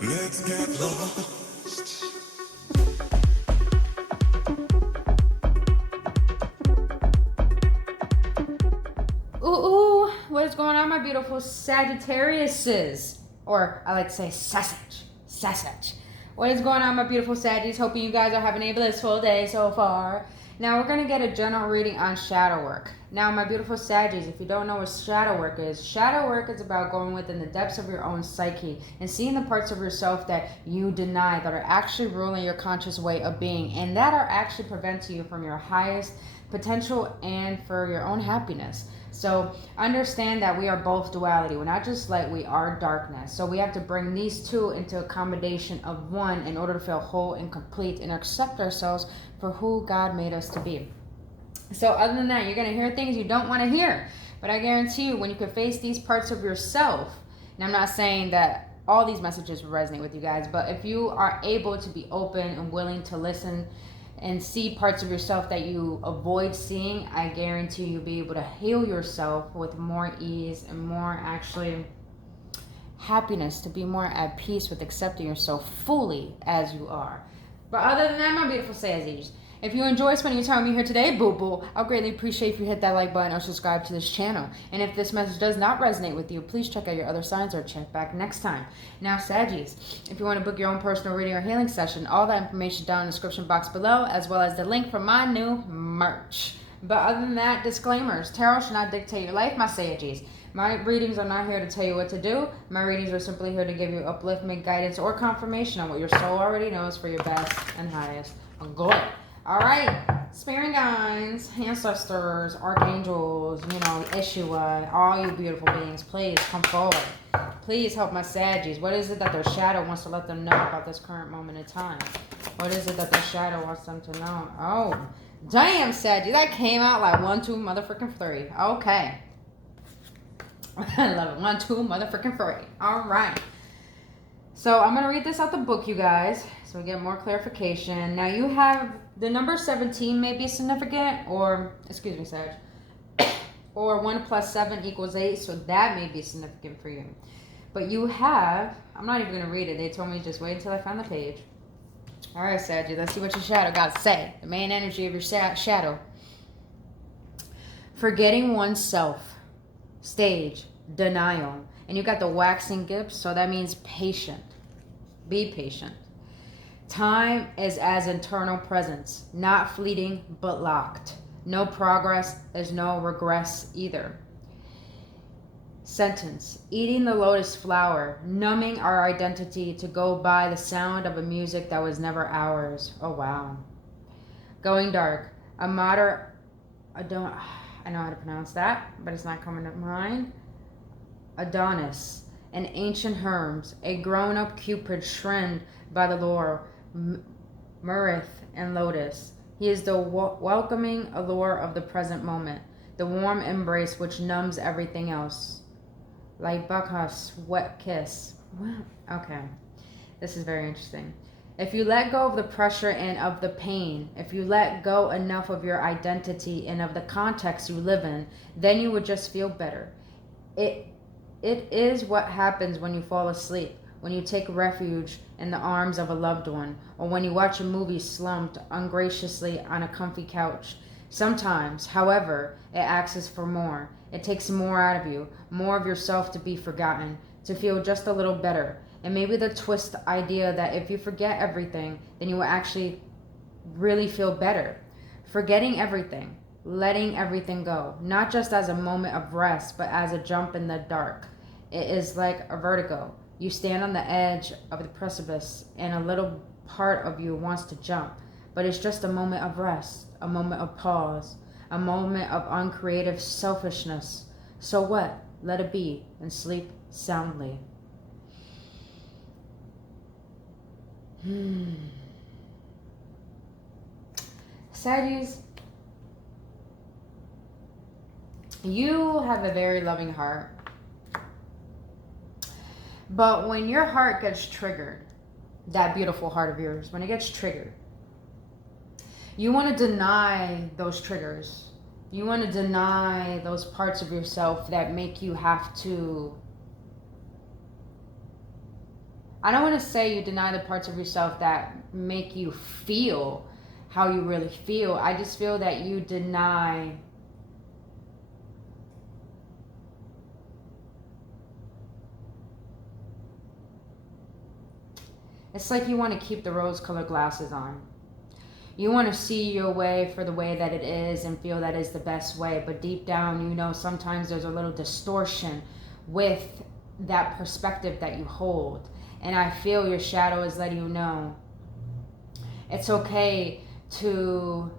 Let's get lost. Ooh, what is going on, my beautiful Sagittariuses? Or I like to say Sassage. What is going on, my beautiful Saggies? Hoping you guys are having a blissful day so far. Now we're going to get a general reading on shadow work. Now, my beautiful Saggies, if you don't know what shadow work is about going within the depths of your own psyche and seeing the parts of yourself that you deny that are actually ruling your conscious way of being and that are actually preventing you from your highest potential and for your own happiness. So understand that we are both duality. We're not just light, we are darkness. So we have to bring these two into accommodation of one in order to feel whole and complete and accept ourselves for who God made us to be. So other than that, you're going to hear things you don't want to hear. But I guarantee you, when you can face these parts of yourself, and I'm not saying that all these messages will resonate with you guys, but if you are able to be open and willing to listen and see parts of yourself that you avoid seeing, I guarantee you'll be able to heal yourself with more ease and more actually happiness, to be more at peace with accepting yourself fully as you are. But other than that, my beautiful Saggies, if you enjoy spending your time with me here today, boo, I'll greatly appreciate if you hit that like button or subscribe to this channel. And if this message does not resonate with you, please check out your other signs or check back next time. Now, Saggies, if you want to book your own personal reading or healing session, all that information down in the description box below, as well as the link for my new merch. But other than that, disclaimers. Tarot should not dictate your life, my Saggies. My readings are not here to tell you what to do. My readings are simply here to give you upliftment, guidance, or confirmation on what your soul already knows for your best and highest good. All right, spirit guides, ancestors, archangels, Ishua, all you beautiful beings, please come forward. Please help my Saggies. What is it that their shadow wants to let them know about this current moment in time? What is it that their shadow wants them to know? Oh, damn, Saggies, that came out like 1, 2, motherfucking 3. Okay. I love it. 1, 2, motherfucking 3. All right. So I'm going to read this out the book, you guys, so we get more clarification. Now you have the number 17 may be significant, or, excuse me, Sag, or 1 plus 7 equals 8, so that may be significant for you. But you have, I'm not even going to read it. They told me just wait until I find the page. All right, Sag, let's see what your shadow got to say. The main energy of your shadow. Forgetting oneself. Stage, denial. And you got the waxing gifts, so that means patient. Be patient. Time is as internal presence, not fleeting but locked. No progress is no regress either. Sentence, eating the lotus flower, numbing our identity to go by the sound of a music that was never ours. Oh wow. Going dark, I know how to pronounce that, but it's not coming to mind. Adonis, an ancient Hermes, a grown-up Cupid shrinned by the lure, Murith and Lotus. He is the welcoming allure of the present moment, the warm embrace which numbs everything else. Like Bacchus' wet kiss. What? Okay, this is very interesting. If you let go of the pressure and of the pain, if you let go enough of your identity and of the context you live in, then you would just feel better. It is what happens when you fall asleep, when you take refuge in the arms of a loved one, or when you watch a movie slumped ungraciously on a comfy couch. Sometimes, however, it asks for more. It takes more out of you, more of yourself to be forgotten, to feel just a little better. And maybe the twist idea that if you forget everything, then you will actually really feel better. Forgetting everything, letting everything go, not just as a moment of rest, but as a jump in the dark. It is like a vertigo. You stand on the edge of the precipice, and a little part of you wants to jump, but it's just a moment of rest, a moment of pause, a moment of uncreative selfishness. So what? Let it be, and sleep soundly. Saggies, you have a very loving heart. But when your heart gets triggered, that beautiful heart of yours, when it gets triggered, you want to deny those triggers. You want to deny those parts of yourself that make you have to I don't want to say you deny the parts of yourself that make you feel how you really feel. I just feel that you deny it's like you want to keep the rose-colored glasses on. You want to see your way for the way that it is and feel that is the best way. But deep down, you know, sometimes there's a little distortion with that perspective that you hold. And I feel your shadow is letting you know it's okay to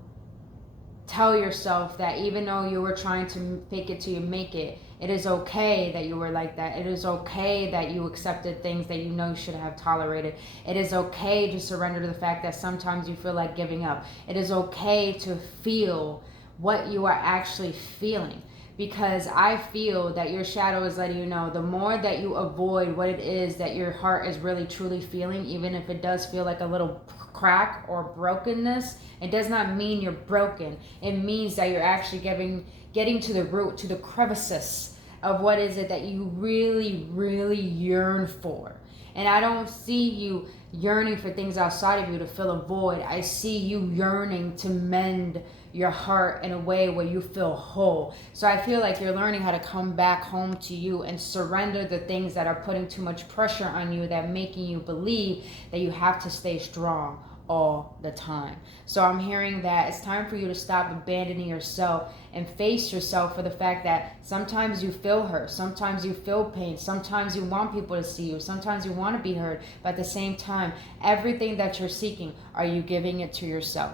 tell yourself that even though you were trying to fake it till you make it, it is okay that you were like that. It is okay that you accepted things that you know you should have tolerated. It is okay to surrender to the fact that sometimes you feel like giving up. It is okay to feel what you are actually feeling. Because I feel that your shadow is letting you know the more that you avoid what it is that your heart is really truly feeling, even if it does feel like a little crack or brokenness, it does not mean you're broken. It means that you're actually getting to the root, to the crevices of what is it that you really, really yearn for. And I don't see you yearning for things outside of you to fill a void. I see you yearning to mend your heart in a way where you feel whole. So I feel like you're learning how to come back home to you and surrender the things that are putting too much pressure on you, that making you believe that you have to stay strong all the time. So I'm hearing that it's time for you to stop abandoning yourself and face yourself for the fact that sometimes you feel hurt, sometimes you feel pain, sometimes you want people to see you, sometimes you want to be heard, but at the same time, everything that you're seeking, are you giving it to yourself?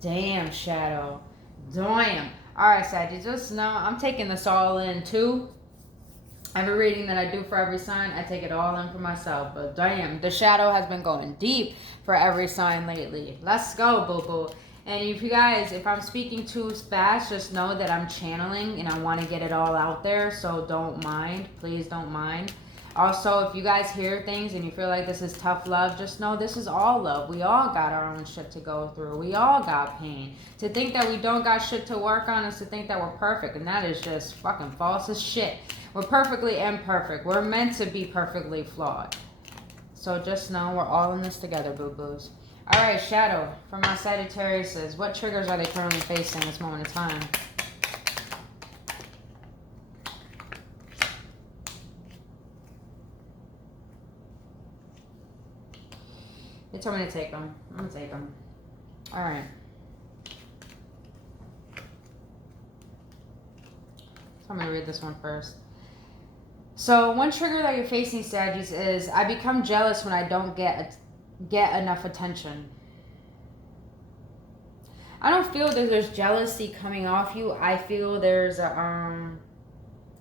Damn, shadow. Damn. Alright, Saggies, just know I'm taking this all in too. Every reading that I do for every sign, I take it all in for myself. But damn, the shadow has been going deep for every sign lately. Let's go, boo-boo. And if you guys, if I'm speaking too fast, just know that I'm channeling and I want to get it all out there. So don't mind. Please don't mind. Also, if you guys hear things and you feel like this is tough love, just know this is all love. We all got our own shit to go through. We all got pain. To think that we don't got shit to work on is to think that we're perfect. And that is just fucking false as shit. We're perfectly imperfect. We're meant to be perfectly flawed. So just know we're all in this together, boo-boos. Alright, shadow, for my Sagittariuses, what triggers are they currently facing this moment of time? They told me to take them. I'm going to take them. Alright. So I'm going to read this one first. So one trigger that you're facing, Saggies, is I become jealous when I don't get enough attention. I don't feel that there's jealousy coming off you. I feel there's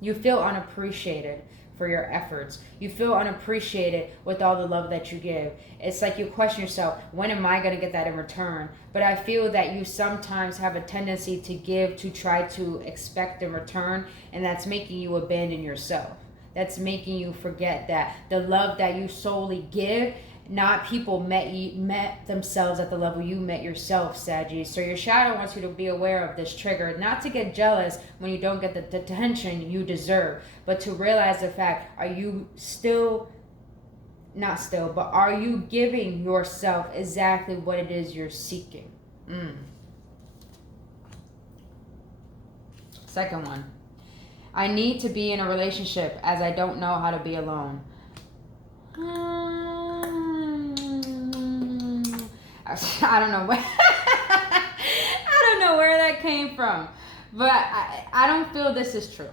you feel unappreciated for your efforts. You feel unappreciated with all the love that you give. It's like you question yourself, when am I going to get that in return? But I feel that you sometimes have a tendency to give to try to expect in return, and that's making you abandon yourself. That's making you forget that the love that you solely give, not people met themselves at the level you met yourself, Saggies. So your shadow wants you to be aware of this trigger, not to get jealous when you don't get the attention you deserve, but to realize the fact, are you are you giving yourself exactly what it is you're seeking? Second one. I need to be in a relationship as I don't know how to be alone. I don't know where I don't know where that came from. But I don't feel this is true.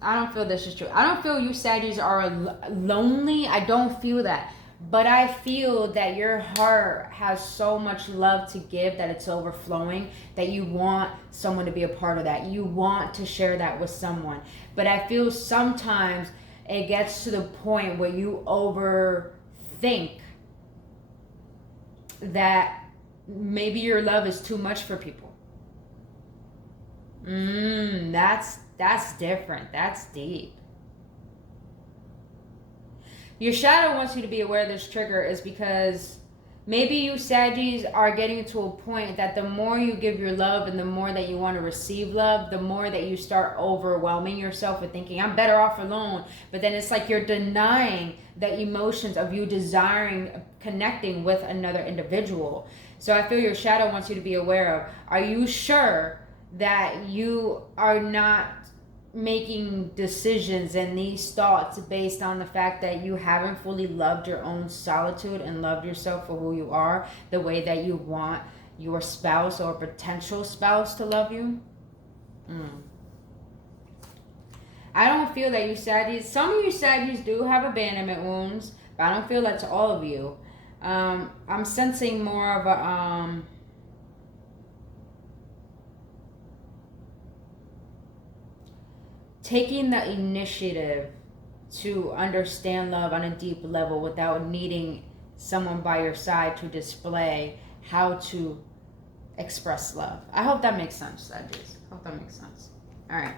I don't feel this is true. I don't feel you Saggies are lonely. I don't feel that. But I feel that your heart has so much love to give that it's overflowing, that you want someone to be a part of that. You want to share that with someone. But I feel sometimes it gets to the point where you overthink that maybe your love is too much for people. That's different. That's deep. Your shadow wants you to be aware of this trigger is because Maybe you Saggies are getting to a point that the more you give your love and the more that you want to receive love, the more that you start overwhelming yourself with thinking, I'm better off alone. But then it's like you're denying the emotions of you desiring connecting with another individual. So I feel your shadow wants you to be aware of, are you sure that you are not making decisions and these thoughts based on the fact that you haven't fully loved your own solitude and loved yourself for who you are, the way that you want your spouse or potential spouse to love you? I don't feel that you Saggies, some of you Saggies do have abandonment wounds, but I don't feel that's all of you. I'm sensing more of a taking the initiative to understand love on a deep level without needing someone by your side to display how to express love. I hope that makes sense, Saggies. I hope that makes sense. All right.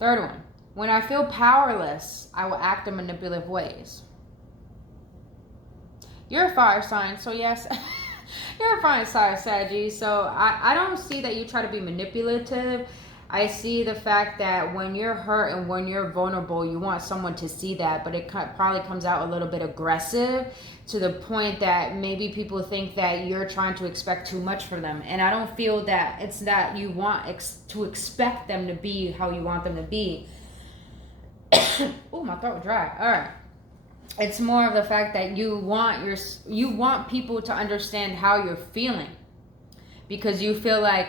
Third one. When I feel powerless, I will act in manipulative ways. You're a fire sign, so yes, you're a fire sign, Saggies. So I don't see that you try to be manipulative. I see the fact that when you're hurt and when you're vulnerable, you want someone to see that, but it probably comes out a little bit aggressive to the point that maybe people think that you're trying to expect too much from them. And I don't feel that it's that you want to expect them to be how you want them to be. Oh, my throat was dry. All right. It's more of the fact that you want people to understand how you're feeling, because you feel like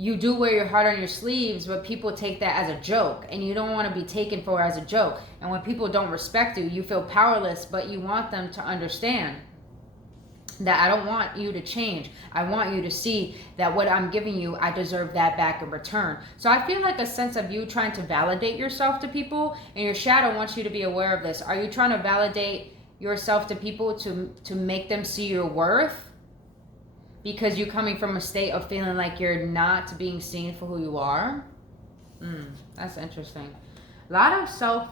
you do wear your heart on your sleeves, but people take that as a joke, and you don't want to be taken for as a joke. And when people don't respect you, you feel powerless, but you want them to understand that I don't want you to change. I want you to see that what I'm giving you, I deserve that back in return. So I feel like a sense of you trying to validate yourself to people, and your shadow wants you to be aware of this. Are you trying to validate yourself to people to make them see your worth? Because you're coming from a state of feeling like you're not being seen for who you are? That's interesting. A lot of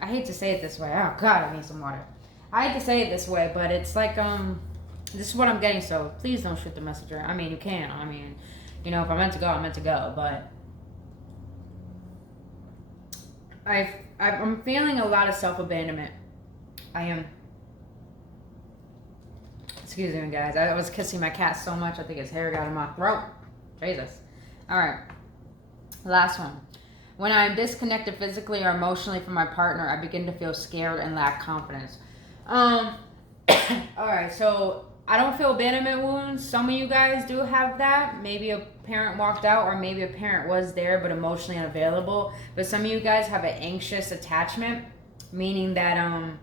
I hate to say it this way. Oh God, I need some water. I hate to say it this way, but it's like, this is what I'm getting, so please don't shoot the messenger. I mean, you can. I mean, you know, if I'm meant to go, I'm meant to go, but I'm feeling a lot of self-abandonment. I am. Excuse me, guys. I was kissing my cat so much, I think his hair got in my throat. Jesus. All right. Last one. When I am disconnected physically or emotionally from my partner, I begin to feel scared and lack confidence. All right. So I don't feel abandonment wounds. Some of you guys do have that. Maybe a parent walked out, or maybe a parent was there but emotionally unavailable. But some of you guys have an anxious attachment, meaning that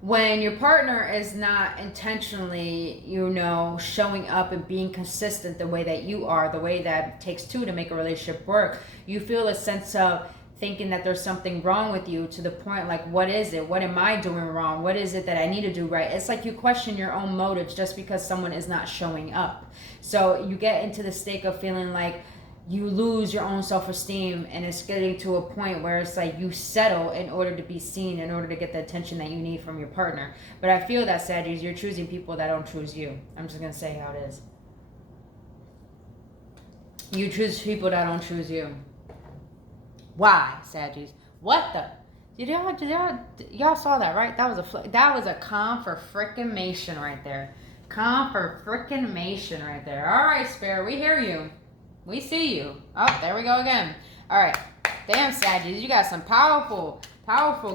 when your partner is not intentionally, showing up and being consistent the way that you are, the way that it takes two to make a relationship work, you feel a sense of thinking that there's something wrong with you, to the point like, what is it? What am I doing wrong? What is it that I need to do right? It's like you question your own motives just because someone is not showing up. So you get into the state of feeling like you lose your own self-esteem, and it's getting to a point where it's like you settle in order to be seen, in order to get the attention that you need from your partner. But I feel that, Saggies, you're choosing people that don't choose you. I'm just going to say how it is. You choose people that don't choose you. Why, Saggies? What the? Y'all saw that, right? That was a confirmation right there. Confirmation right there. All right, Spirit, we hear you. We see you. Oh, there we go again. All right. Damn, Saggies, you got some powerful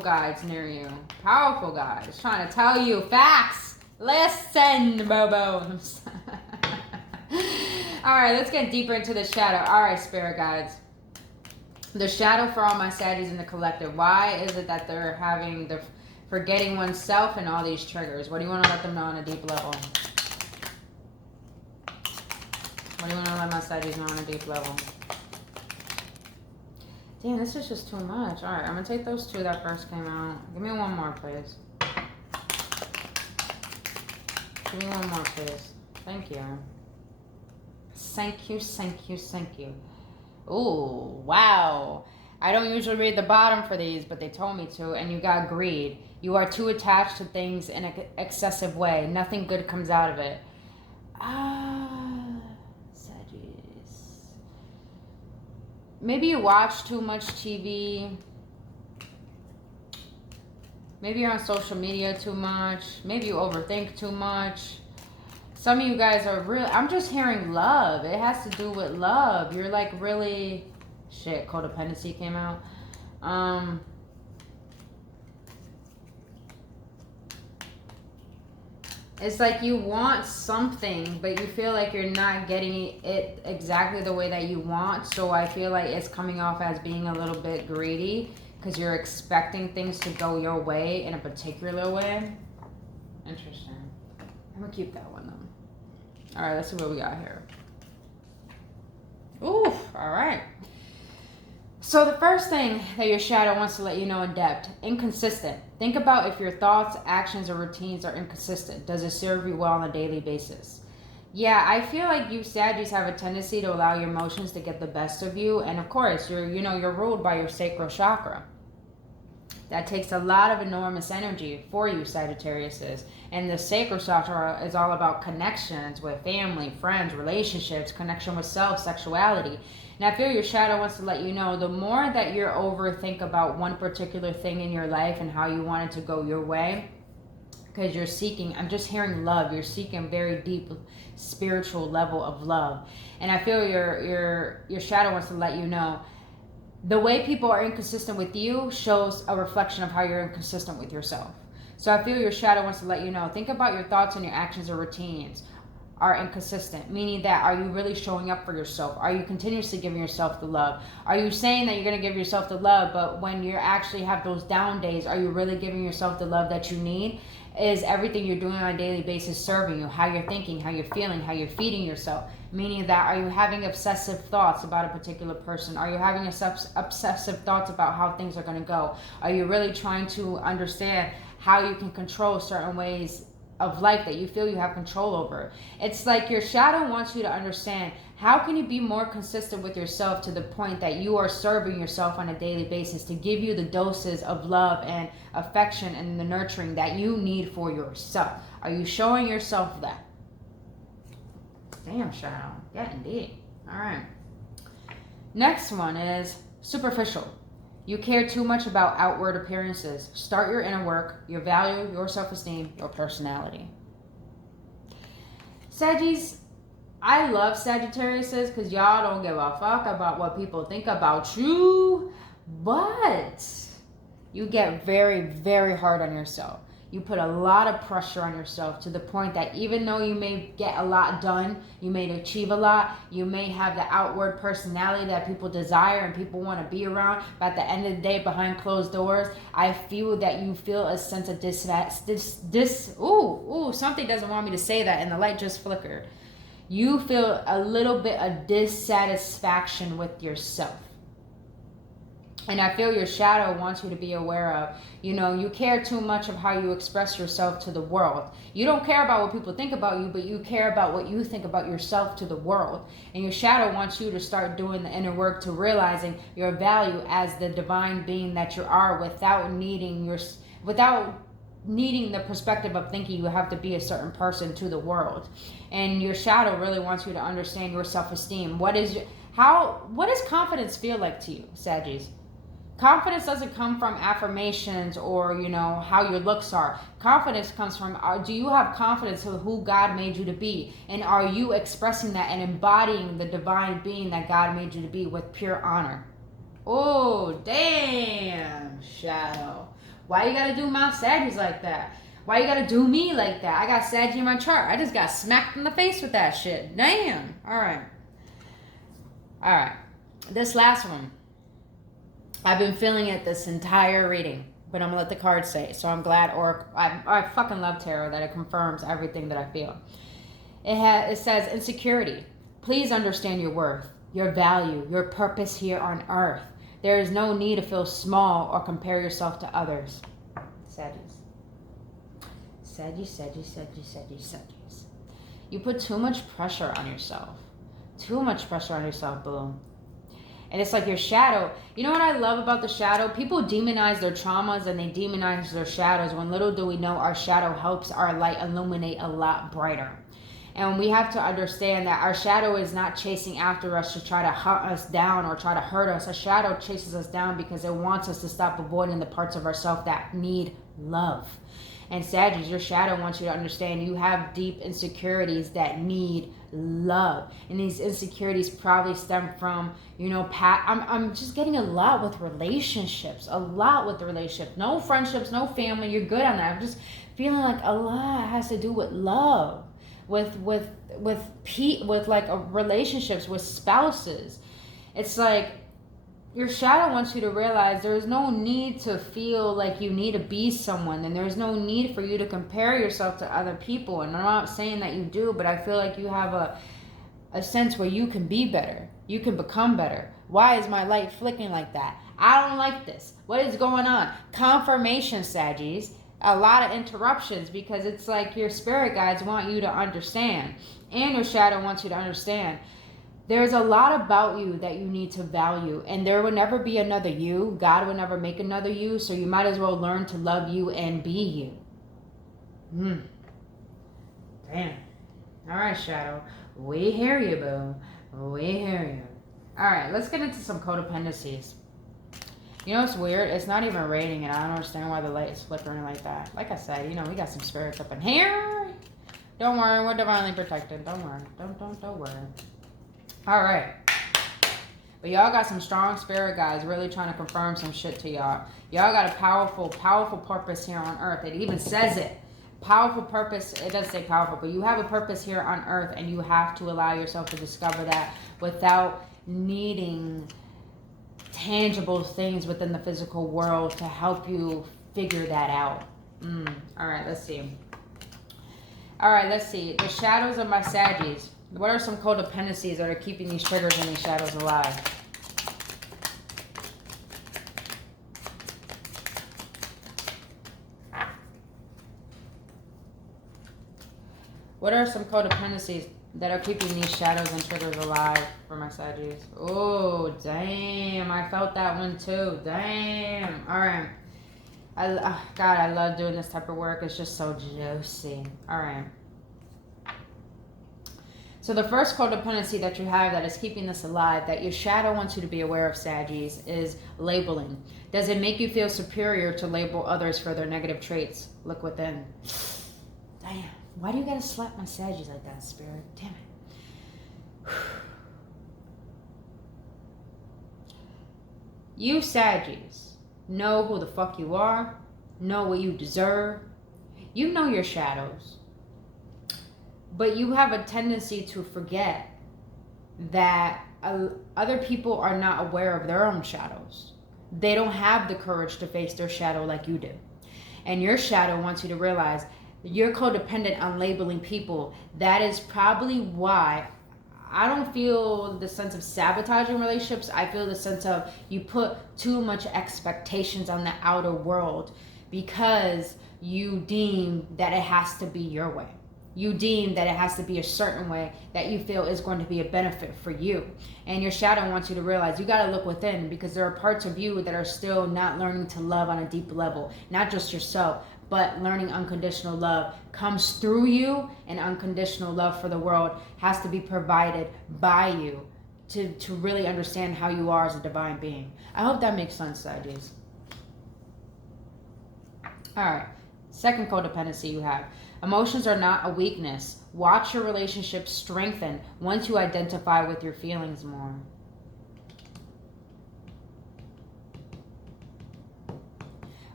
guides near you. Powerful guides trying to tell you facts. Listen, Bobos. All right, let's get deeper into the shadow. All right, Spirit guides. The shadow for all my Saggies in the collective. Why is it that they're having the forgetting oneself and all these triggers? What do you want to let them know on a deep level? What do you want to let my Saggies know on a deep level? Damn, this is just too much. All right, I'm going to take those two that first came out. Give me one more, please. Give me one more, please. Thank you. Thank you. Ooh, wow. I don't usually read the bottom for these, but they told me to. And you got greed. You are too attached to things in an excessive way. Nothing good comes out of it. Saggies. Maybe you watch too much TV. Maybe you're on social media too much. Maybe you overthink too much. Some of you guys are real. I'm just hearing love. It has to do with love. You're like really... Shit, codependency came out. It's like you want something, but you feel like you're not getting it exactly the way that you want. So I feel like it's coming off as being a little bit greedy because you're expecting things to go your way in a particular way. Interesting. I'm going to keep that one though. All right, let's see what we got here. Ooh, all right. So the first thing that your shadow wants to let you know in depth, inconsistent. Think about if your thoughts, actions, or routines are inconsistent. Does it serve you well on a daily basis? Yeah, I feel like you Saggies have a tendency to allow your emotions to get the best of you. And of course, you're ruled by your sacral chakra. That takes a lot of enormous energy for you, Sagittarius is. And the sacral chakra is all about connections with family, friends, relationships, connection with self, sexuality. And I feel your shadow wants to let you know the more that you overthink about one particular thing in your life and how you want it to go your way, because you're seeking, I'm just hearing love. You're seeking very deep spiritual level of love. And I feel your shadow wants to let you know the way people are inconsistent with you shows a reflection of how you're inconsistent with yourself. So I feel your shadow wants to let you know, think about your thoughts and your actions or routines are inconsistent, meaning that are you really showing up for yourself? Are you continuously giving yourself the love? Are you saying that you're going to give yourself the love, but when you actually have those down days, are you really giving yourself the love that you need? Is everything you're doing on a daily basis serving you? How you're thinking, how you're feeling, how you're feeding yourself? Meaning that are you having obsessive thoughts about a particular person? Are you having obsessive thoughts about how things are going to go? Are you really trying to understand how you can control certain ways of life that you feel you have control over? It's like your shadow wants you to understand, how can you be more consistent with yourself to the point that you are serving yourself on a daily basis to give you the doses of love and affection and the nurturing that you need for yourself? Are you showing yourself that? Damn, shadow. Yeah, indeed. All right. Next one is superficial. You care too much about outward appearances. Start your inner work, your value, your self-esteem, your personality. Saggies, I love Sagittariuses because y'all don't give a fuck about what people think about you, but you get very, very hard on yourself. You put a lot of pressure on yourself to the point that even though you may get a lot done, you may achieve a lot, you may have the outward personality that people desire and people want to be around, but at the end of the day, behind closed doors, I feel that you feel a sense of something doesn't want me to say that and the light just flickered. You feel a little bit of dissatisfaction with yourself. And I feel your shadow wants you to be aware of, you care too much of how you express yourself to the world. You don't care about what people think about you, but you care about what you think about yourself to the world. And your shadow wants you to start doing the inner work to realizing your value as the divine being that you are without needing the perspective of thinking you have to be a certain person to the world. And your shadow really wants you to understand your self-esteem. What does confidence feel like to you, Saggies? Confidence doesn't come from affirmations or, how your looks are. Confidence comes from, do you have confidence in who God made you to be? And are you expressing that and embodying the divine being that God made you to be with pure honor? Oh, damn, shadow. Why you gotta do my Saggies like that? Why you gotta do me like that? I got Saggy in my chart. I just got smacked in the face with that shit. Damn. All right. This last one. I've been feeling it this entire reading, but I'm gonna let the cards say it. So I'm glad, I fucking love tarot that it confirms everything that I feel. It says insecurity. Please understand your worth, your value, your purpose here on earth. There is no need to feel small or compare yourself to others. Saggies. You put too much pressure on yourself. Boo. And it's like your shadow. You know what I love about the shadow? People demonize their traumas and they demonize their shadows, when little do we know our shadow helps our light illuminate a lot brighter. And we have to understand that our shadow is not chasing after us to try to hunt us down or try to hurt us. A shadow chases us down because it wants us to stop avoiding the parts of ourselves that need love. And Saggies, your shadow wants you to understand you have deep insecurities that need love. And these insecurities probably stem from, I'm just getting a lot with relationships. A lot with the relationship. No friendships, no family. You're good on that. I'm just feeling like a lot has to do with love. With like relationships with spouses. It's like your shadow wants you to realize there's no need to feel like you need to be someone, and there's no need for you to compare yourself to other people. And I'm not saying that you do, but I feel like you have a sense where you can be better. You can become better. Why is my light flicking like that? I don't like this. What is going on? Confirmation, Saggies. A lot of interruptions, because it's like your spirit guides want you to understand, and your shadow wants you to understand there's a lot about you that you need to value, and there will never be another you. God will never make another you, so you might as well learn to love you and be you. Damn. All right, shadow, we hear you, boo. We hear you. All right, let's get into some codependencies. You know, it's weird. It's not even raining, and I don't understand why the light is flickering like that. Like I said, we got some spirits up in here. Don't worry, we're divinely protected. Don't worry. Don't worry. All right. But y'all got some strong spirit guys really trying to confirm some shit to y'all. Y'all got a powerful, powerful purpose here on earth. It even says it. Powerful purpose. It does say powerful, but you have a purpose here on earth, and you have to allow yourself to discover that without needing tangible things within the physical world to help you figure that out. All right, let's see. The shadows of my Saggies. What are some codependencies that are keeping these triggers and these shadows alive? What are some codependencies that are keeping these shadows and triggers alive for my Saggies? Oh, damn. I felt that one too. Damn. All right. God, I love doing this type of work. It's just so juicy. All right. So the first codependency that you have that is keeping this alive, that your shadow wants you to be aware of, Saggies, is labeling. Does it make you feel superior to label others for their negative traits? Look within. Damn. Why do you gotta slap my Saggies like that, Spirit? Damn it. You Saggies know who the fuck you are, know what you deserve. You know your shadows. But you have a tendency to forget that other people are not aware of their own shadows. They don't have the courage to face their shadow like you do. And your shadow wants you to realize you're codependent on labeling people. That is probably why I don't feel the sense of sabotaging relationships. I feel the sense of you put too much expectations on the outer world because you deem that it has to be your way. You deem that it has to be a certain way that you feel is going to be a benefit for you. And your shadow wants you to realize you got to look within, because there are parts of you that are still not learning to love on a deep level. Not just yourself, but learning unconditional love comes through you, and unconditional love for the world has to be provided by you to really understand how you are as a divine being. I hope that makes sense, Saggies. All right. Second codependency you have. Emotions are not a weakness. Watch your relationship strengthen once you identify with your feelings more.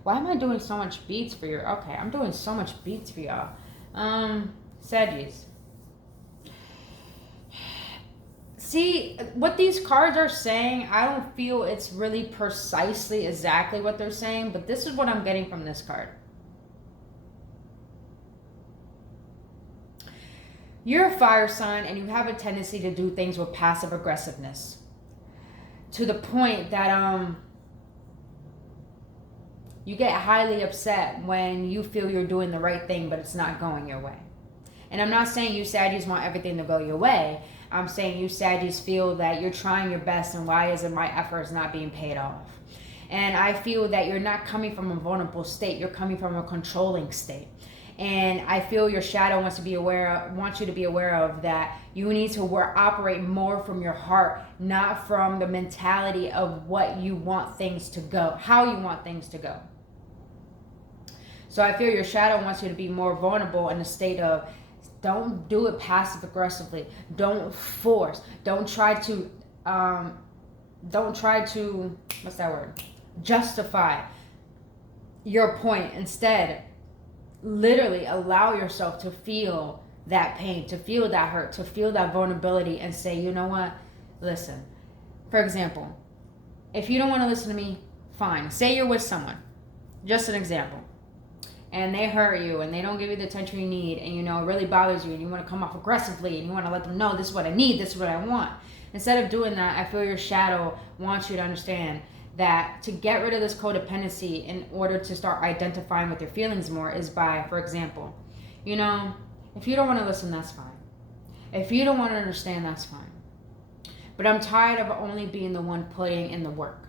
Why am I doing so much beats for you? Okay, I'm doing so much beats for y'all. Saggies. See, what these cards are saying, I don't feel it's really precisely exactly what they're saying, but this is what I'm getting from this card. You're a fire sign, and you have a tendency to do things with passive aggressiveness. To the point that you get highly upset when you feel you're doing the right thing, but it's not going your way. And I'm not saying you Saggies want everything to go your way. I'm saying you Saggies feel that you're trying your best, and why isn't my efforts not being paid off? And I feel that you're not coming from a vulnerable state. You're coming from a controlling state. And I feel your shadow wants you to be aware of that you need to operate more from your heart, not from the mentality of what you want things to go, how you want things to go. So I feel your shadow wants you to be more vulnerable in the state of, don't do it passive aggressively. Don't force. Don't try to what's that word? Justify your point. Instead, literally allow yourself to feel that pain, to feel that hurt, to feel that vulnerability, and say, you know what? Listen. For example, if you don't want to listen to me, fine. Say you're with someone. Just an example. And they hurt you and they don't give you the attention you need, and it really bothers you, and you want to come off aggressively and you want to let them know, this is what I need, this is what I want. Instead of doing that, I feel your shadow wants you to understand that to get rid of this codependency in order to start identifying with your feelings more is by, for example, if you don't want to listen, that's fine. If you don't want to understand, that's fine. But I'm tired of only being the one putting in the work.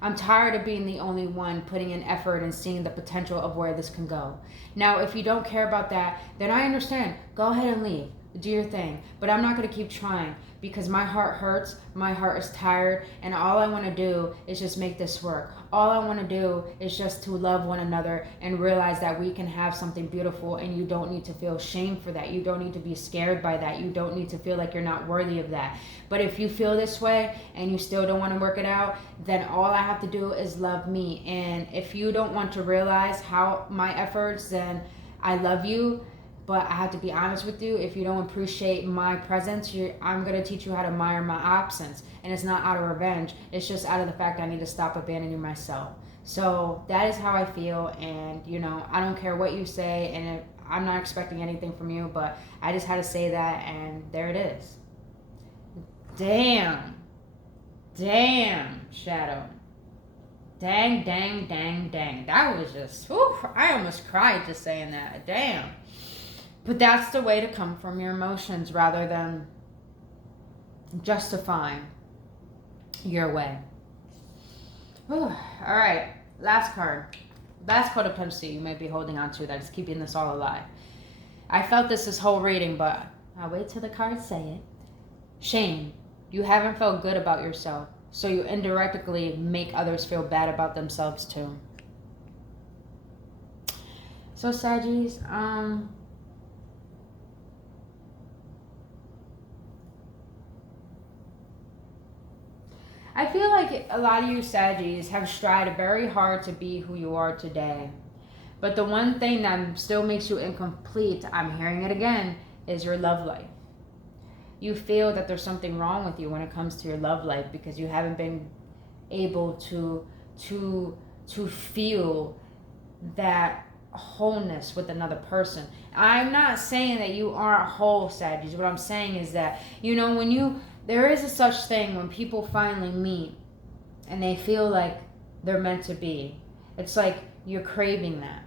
I'm tired of being the only one putting in effort and seeing the potential of where this can go. Now, if you don't care about that, then I understand. Go ahead and leave. Do your thing. But I'm not going to keep trying, because my heart hurts, my heart is tired, and all I want to do is just make this work. All I want to do is just to love one another and realize that we can have something beautiful, and you don't need to feel shame for that. You don't need to be scared by that. You don't need to feel like you're not worthy of that. But if you feel this way and you still don't want to work it out, then all I have to do is love me. And if you don't want to realize how my efforts, then I love you. But I have to be honest with you, if you don't appreciate my presence, I'm going to teach you how to admire my absence. And it's not out of revenge. It's just out of the fact I need to stop abandoning myself. So that is how I feel. And, I don't care what you say. And I'm not expecting anything from you. But I just had to say that. And there it is. Damn, shadow. Dang. That was just, I almost cried just saying that. Damn. But that's the way to come from your emotions rather than justifying your way. All right, last card. Last codependency you might be holding on to that is keeping this all alive. I felt this whole reading, but I'll wait till the cards say it. Shame. You haven't felt good about yourself, so you indirectly make others feel bad about themselves too. So Saggies, I feel like a lot of you Saggies have strived very hard to be who you are today. But the one thing that still makes you incomplete, I'm hearing it again, is your love life. You feel that there's something wrong with you when it comes to your love life because you haven't been able to feel that wholeness with another person. I'm not saying that you aren't whole, Saggies. What I'm saying is that, there is a such thing when people finally meet and they feel like they're meant to be. It's like you're craving that.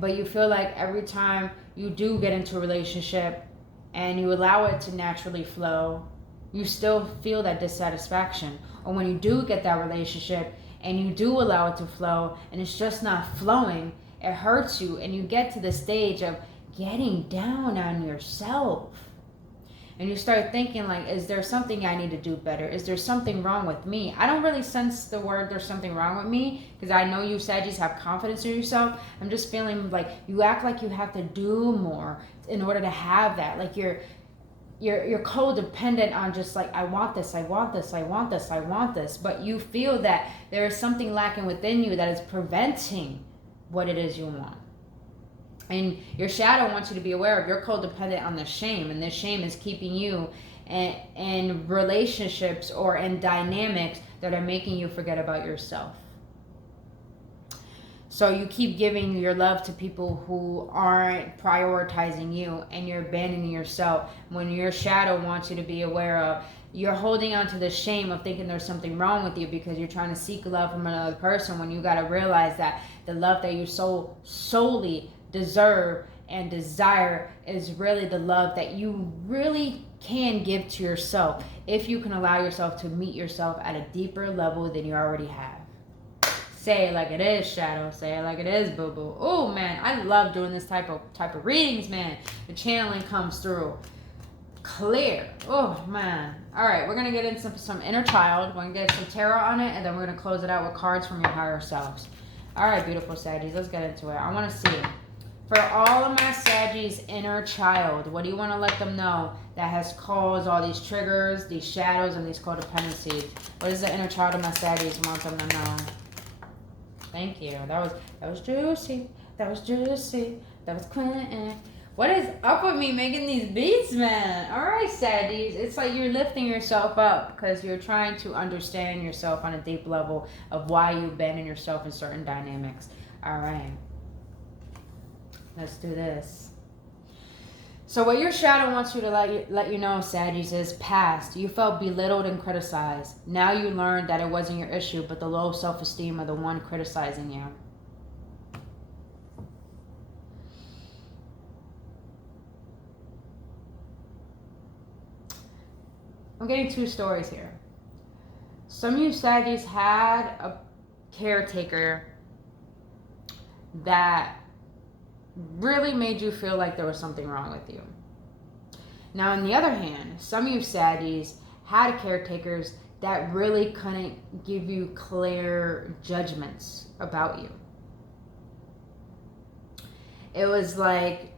But you feel like every time you do get into a relationship and you allow it to naturally flow, you still feel that dissatisfaction. Or when you do get that relationship and you do allow it to flow and it's just not flowing, it hurts you, and you get to the stage of getting down on yourself. And you start thinking like, is there something I need to do better? Is there something wrong with me? I don't really sense the word there's something wrong with me, because I know you Saggies have confidence in yourself. I'm just feeling like you act like you have to do more in order to have that. Like you're codependent on just like, I want this. But you feel that there is something lacking within you that is preventing what it is you want. And your shadow wants you to be aware of you're codependent on the shame, and this shame is keeping you in relationships or in dynamics that are making you forget about yourself. So you keep giving your love to people who aren't prioritizing you, and you're abandoning yourself when your shadow wants you to be aware of you're holding on to the shame of thinking there's something wrong with you because you're trying to seek love from another person, when you got to realize that the love that you solely deserve and desire is really the love that you really can give to yourself if you can allow yourself to meet yourself at a deeper level than you already have. Say it like it is, Shadow. Say it like it is, Boo Boo. Oh man, I love doing this type of readings, man. The channeling comes through clear. Oh man. All right, we're gonna get into some inner child. We're gonna get some tarot on it, and then we're gonna close it out with cards from your higher selves. All right, beautiful Saggies, let's get into it. I want to see for all of my Saggies inner child. What do you want to let them know that has caused all these triggers, these shadows, and these codependencies? What is the inner child of my Saggies want them to know? Thank you. That was juicy. That was juicy. That was Quentin. What is up with me making these beats, man? All right, Saggies. It's like you're lifting yourself up because you're trying to understand yourself on a deep level of why you abandon yourself in certain dynamics. All right. Let's do this. So what your shadow wants you to let you know, Saggies, is past. You felt belittled and criticized. Now you learned that it wasn't your issue, but the low self-esteem of the one criticizing you. I'm getting two stories here. Some of you Saggies had a caretaker that really made you feel like there was something wrong with you. Now, on the other hand, some of you Saggies had caretakers that really couldn't give you clear judgments about you. It was like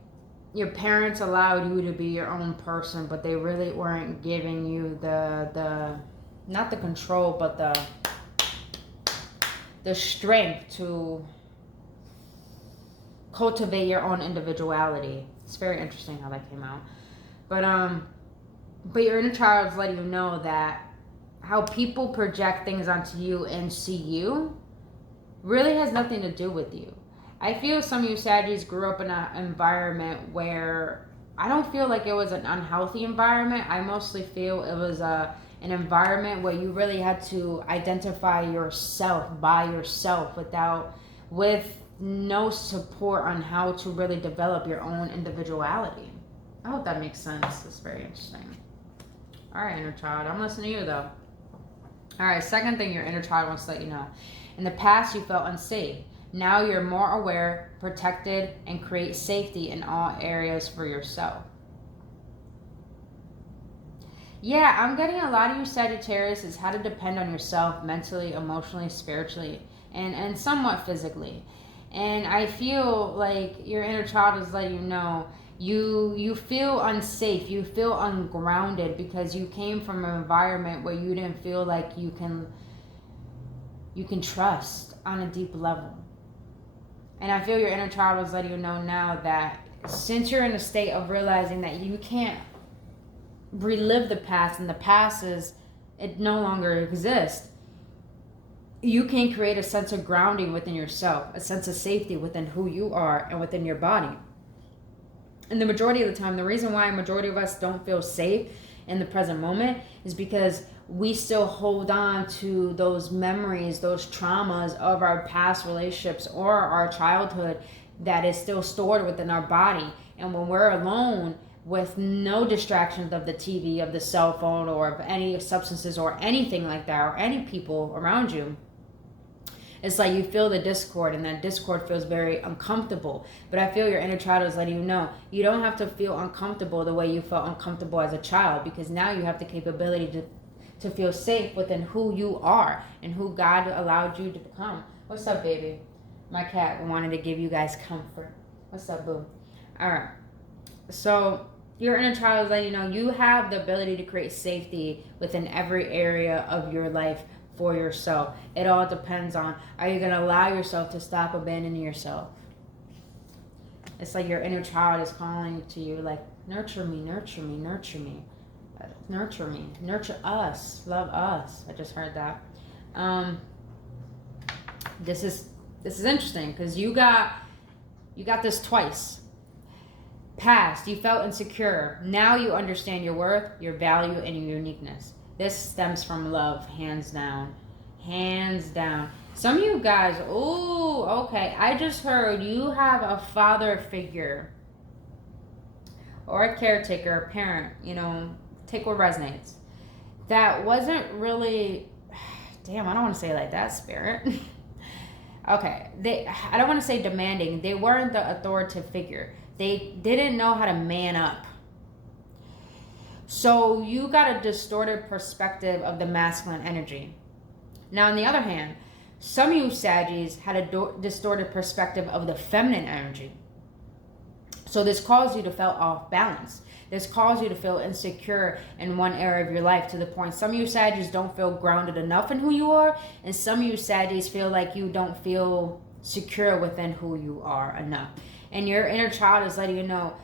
your parents allowed you to be your own person, but they really weren't giving you the not the control, but the strength to cultivate your own individuality. It's very interesting how that came out. But your inner child's letting you know that how people project things onto you and see you really has nothing to do with you. I feel some of you Saggies grew up in an environment where I don't feel like it was an unhealthy environment. I mostly feel it was an environment where you really had to identify yourself by yourself with no support on how to really develop your own individuality. I hope that makes sense. It's very interesting. All right, inner child. I'm listening to you, though. All right, second thing your inner child wants to let you know. In the past, you felt unsafe. Now you're more aware, protected, and create safety in all areas for yourself. Yeah, I'm getting a lot of you Sagittarius is how to depend on yourself mentally, emotionally, spiritually, and somewhat physically. And I feel like your inner child is letting you know you feel unsafe, you feel ungrounded because you came from an environment where you didn't feel like you can trust on a deep level. And I feel your inner child is letting you know now that since you're in a state of realizing that you can't relive the past and the past it no longer exists, you can create a sense of grounding within yourself, a sense of safety within who you are and within your body. And the majority of the time, the reason why a majority of us don't feel safe in the present moment is because we still hold on to those memories, those traumas of our past relationships or our childhood that is still stored within our body. And when we're alone with no distractions of the TV, of the cell phone, or of any substances or anything like that, or any people around you, it's like you feel the discord, and that discord feels very uncomfortable. But I feel your inner child is letting you know you don't have to feel uncomfortable the way you felt uncomfortable as a child, because now you have the capability to feel safe within who you are and who God allowed you to become. What's up, baby? My cat wanted to give you guys comfort. What's up, boo? All right. So your inner child is letting you know you have the ability to create safety within every area of your life for yourself. It all depends on, are you going to allow yourself to stop abandoning yourself? It's like your inner child is calling to you like, nurture me, nurture me, nurture me. Nurture me, nurture us, love us. I just heard that. This is interesting because you got this twice. Past, you felt insecure. Now you understand your worth, your value, and your uniqueness. This stems from love, hands down. Hands down. Some of you guys, okay, I just heard you have a father figure or a caretaker, a parent, take what resonates. That wasn't really, damn, I don't want to say it like that, spirit. Okay, I don't want to say demanding. They weren't the authoritative figure. They didn't know how to man up. So you got a distorted perspective of the masculine energy. Now, on the other hand, some of you Saggies had a distorted perspective of the feminine energy. So this caused you to feel off balance. This caused you to feel insecure in one area of your life, to the point some of you Saggies don't feel grounded enough in who you are, and some of you Saggies feel like you don't feel secure within who you are enough. And your inner child is letting you know,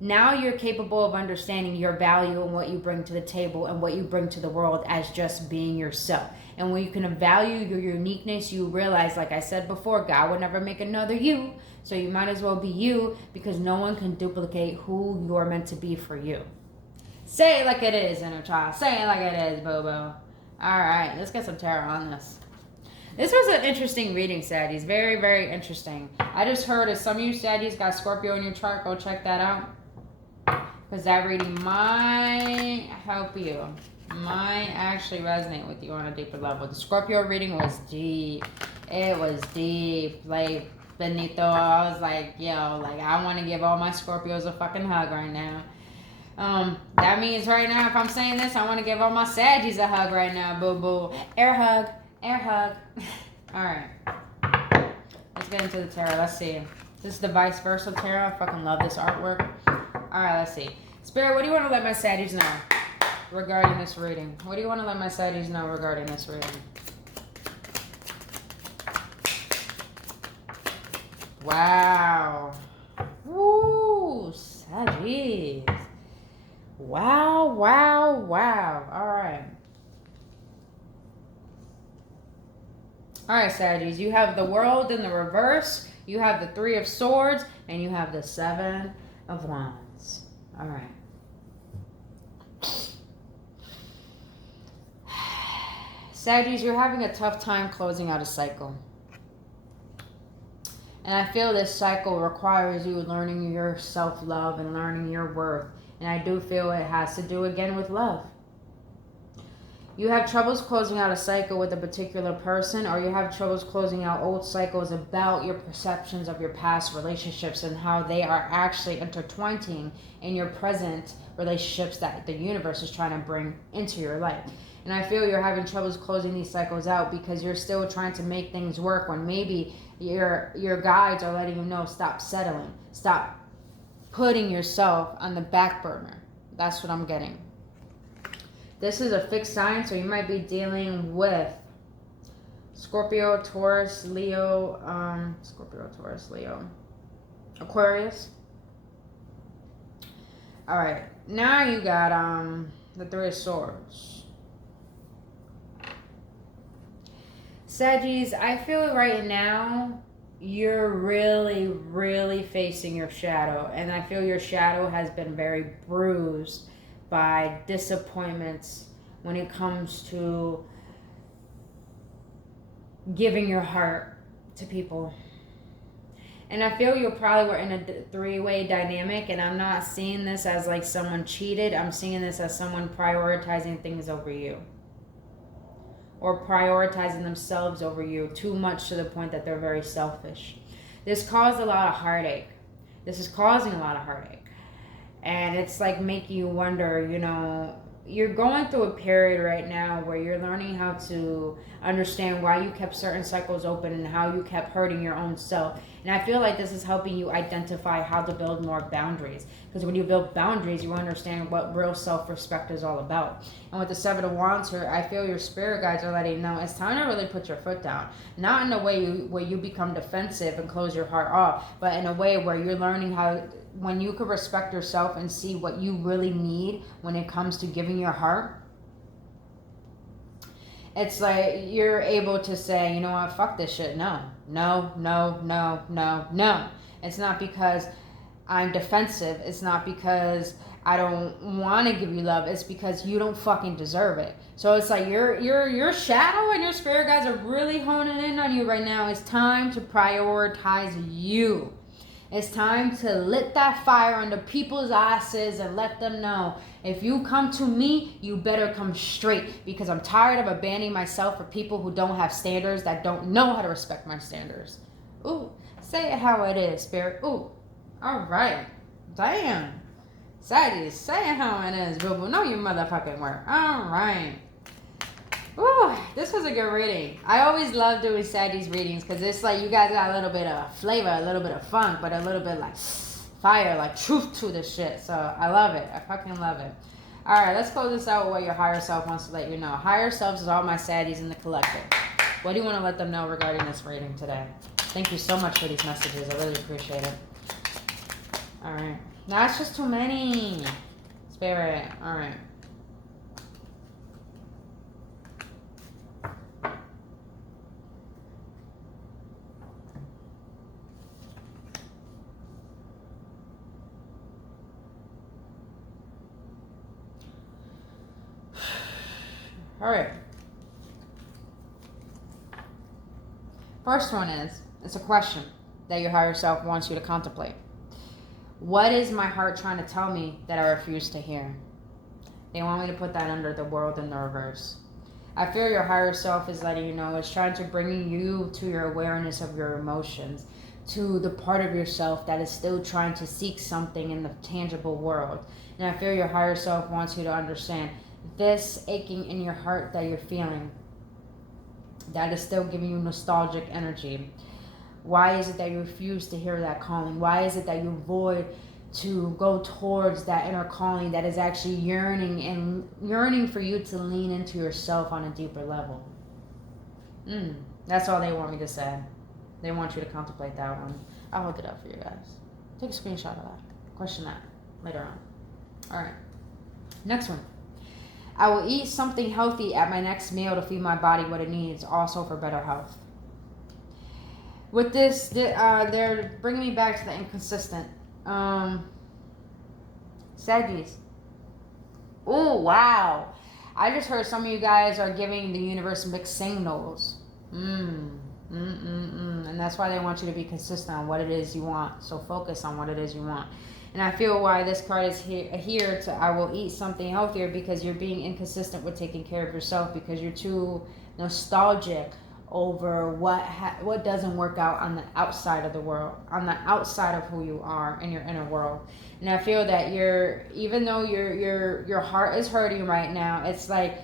now you're capable of understanding your value and what you bring to the table and what you bring to the world as just being yourself. And when you can value your uniqueness, you realize, like I said before, God would never make another you. So you might as well be you, because no one can duplicate who you're meant to be for you. Say it like it is, inner child. Say it like it is, boo-boo. All right, let's get some tarot on this. This was an interesting reading, Saggies. Very, very interesting. I just heard if some of you Saggies got Scorpio in your chart, go check that out. Because that reading might help you. Might actually resonate with you on a deeper level. The Scorpio reading was deep. It was deep. Like, Benito, I was like, yo, like, I want to give all my Scorpios a fucking hug right now. That means right now, if I'm saying this, I want to give all my Saggies a hug right now, boo-boo. Air hug. Air hug. All right. Let's get into the tarot. Let's see. This is the vice versa tarot. I fucking love this artwork. All right, let's see. Spirit, what do you want to let my Saggies know regarding this reading? What do you want to let my Saggies know regarding this reading? Wow. Woo, Saggies. Wow, wow, wow. All right. All right, Saggies. You have the World in the reverse. You have the Three of Swords. And you have the Seven of Wands. All right. Saggies, you're having a tough time closing out a cycle. And I feel this cycle requires you learning your self-love and learning your worth. And I do feel it has to do again with love. You have troubles closing out a cycle with a particular person, or you have troubles closing out old cycles about your perceptions of your past relationships and how they are actually intertwining in your present relationships that the universe is trying to bring into your life. And I feel you're having troubles closing these cycles out because you're still trying to make things work when maybe your guides are letting you know, stop settling. Stop putting yourself on the back burner. That's what I'm getting. This is a fixed sign, so you might be dealing with Scorpio, Taurus, Leo, Aquarius. All right, now you got the Three of Swords. Saggies, I feel right now you're really, really facing your shadow. And I feel your shadow has been very bruised by disappointments when it comes to giving your heart to people. And I feel you probably were in a three-way dynamic, and I'm not seeing this as like someone cheated. I'm seeing this as someone prioritizing things over you. Or prioritizing themselves over you too much to the point that they're very selfish. This caused a lot of heartache. This is causing a lot of heartache. And it's like making you wonder, you're going through a period right now where you're learning how to understand why you kept certain cycles open and how you kept hurting your own self. And I feel like this is helping you identify how to build more boundaries. Because when you build boundaries, you understand what real self-respect is all about. And with the Seven of Wands here, I feel your spirit guides are letting you know it's time to really put your foot down. Not in a way where you become defensive and close your heart off, but in a way where you're learning how, when you can respect yourself and see what you really need when it comes to giving your heart, it's like you're able to say, you know what, fuck this shit. No. It's not because I'm defensive. It's not because I don't want to give you love. It's because you don't fucking deserve it. So it's like your shadow and your spirit guides are really honing in on you right now. It's time to prioritize you. It's time to lit that fire under people's asses and let them know, if you come to me, you better come straight, because I'm tired of abandoning myself for people who don't have standards, that don't know how to respect my standards. Ooh, say it how it is, Spirit. Ooh, all right. Damn. Saggies, say it how it is, boo-boo. Know your motherfucking work. All right. Ooh, this was a good reading. I always love doing Saggies readings because it's like you guys got a little bit of flavor, a little bit of funk, but a little bit like fire, like truth to the shit. So I love it. I fucking love it. All right, let's close this out with what your higher self wants to let you know. Higher selves is all my Saggies in the collective. What do you want to let them know regarding this reading today? Thank you so much for these messages. I really appreciate it. All right. Now it's just too many. Spirit. All right. All right. First one is, it's a question that your higher self wants you to contemplate. What is my heart trying to tell me that I refuse to hear? They want me to put that under the world in the reverse. I feel your higher self is letting you know, it's trying to bring you to your awareness of your emotions, to the part of yourself that is still trying to seek something in the tangible world. And I feel your higher self wants you to understand this aching in your heart that you're feeling, that is still giving you nostalgic energy. Why is it that you refuse to hear that calling? Why is it that you avoid to go towards that inner calling that is actually yearning for you to lean into yourself on a deeper level? That's all they want me to say. They want you to contemplate that one. I'll hold it up for you guys. Take a screenshot of that. Question that later on. All right. Next one. I will eat something healthy at my next meal to feed my body what it needs, also for better health. With this, they're bringing me back to the inconsistent. Saggies. Oh, wow. I just heard some of you guys are giving the universe mixed signals. And that's why they want you to be consistent on what it is you want. So focus on what it is you want. And I feel why this card is here to, I will eat something healthier, because you're being inconsistent with taking care of yourself, because you're too nostalgic over what doesn't work out on the outside of the world, on the outside of who you are in your inner world. And I feel that even though your heart is hurting right now, it's like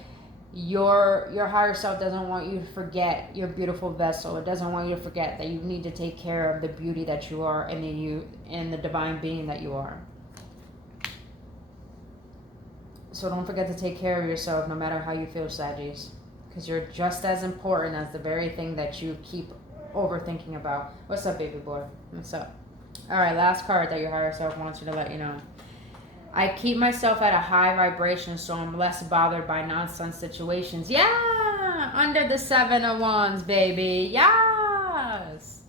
your higher self doesn't want you to forget your beautiful vessel. It doesn't want you to forget that you need to take care of the beauty that you are and the divine being that you are. So don't forget to take care of yourself, no matter how you feel, Saggies, because you're just as important as the very thing that you keep overthinking about. What's up, baby boy? What's up? All right, last card that your higher self wants you to let you know. I keep myself at a high vibration, so I'm less bothered by nonsense situations. Yeah, under the 7 of Wands, baby. Yes.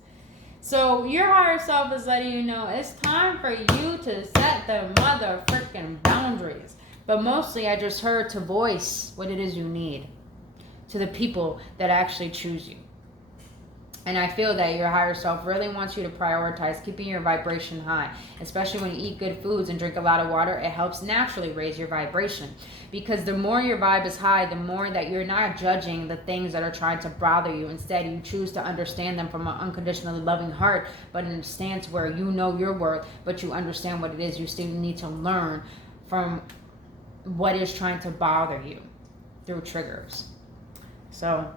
So your higher self is letting you know it's time for you to set the mother freaking boundaries. But mostly I just heard to voice what it is you need to the people that actually choose you. And I feel that your higher self really wants you to prioritize keeping your vibration high, especially when you eat good foods and drink a lot of water. It helps naturally raise your vibration, because the more your vibe is high, the more that you're not judging the things that are trying to bother you. Instead, you choose to understand them from an unconditionally loving heart, but in a stance where you know your worth, but you understand what it is you still need to learn from what is trying to bother you through triggers. So,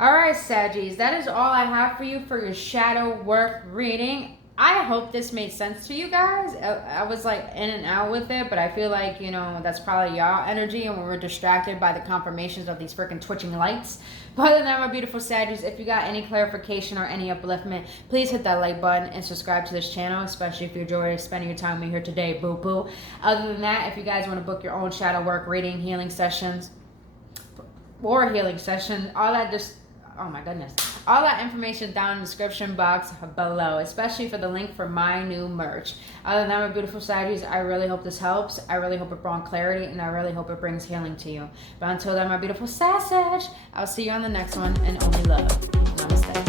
all right, Saggies, that is all I have for you for your shadow work reading. I hope this made sense to you guys. I was like in and out with it, but I feel like, that's probably y'all energy, and we're distracted by the confirmations of these freaking twitching lights. But other than that, my beautiful Saggies, if you got any clarification or any upliftment, please hit that like button and subscribe to this channel, especially if you enjoyed spending your time with me here today, boo-boo. Other than that, if you guys want to book your own shadow work reading, healing sessions, all that information down in the description box below, especially for the link for my new merch. Other than that, my beautiful Saggies, I really hope this helps. I really hope it brought clarity, and I really hope it brings healing to you. But until then, my beautiful Sag, I'll see you on the next one, and only love. Namaste.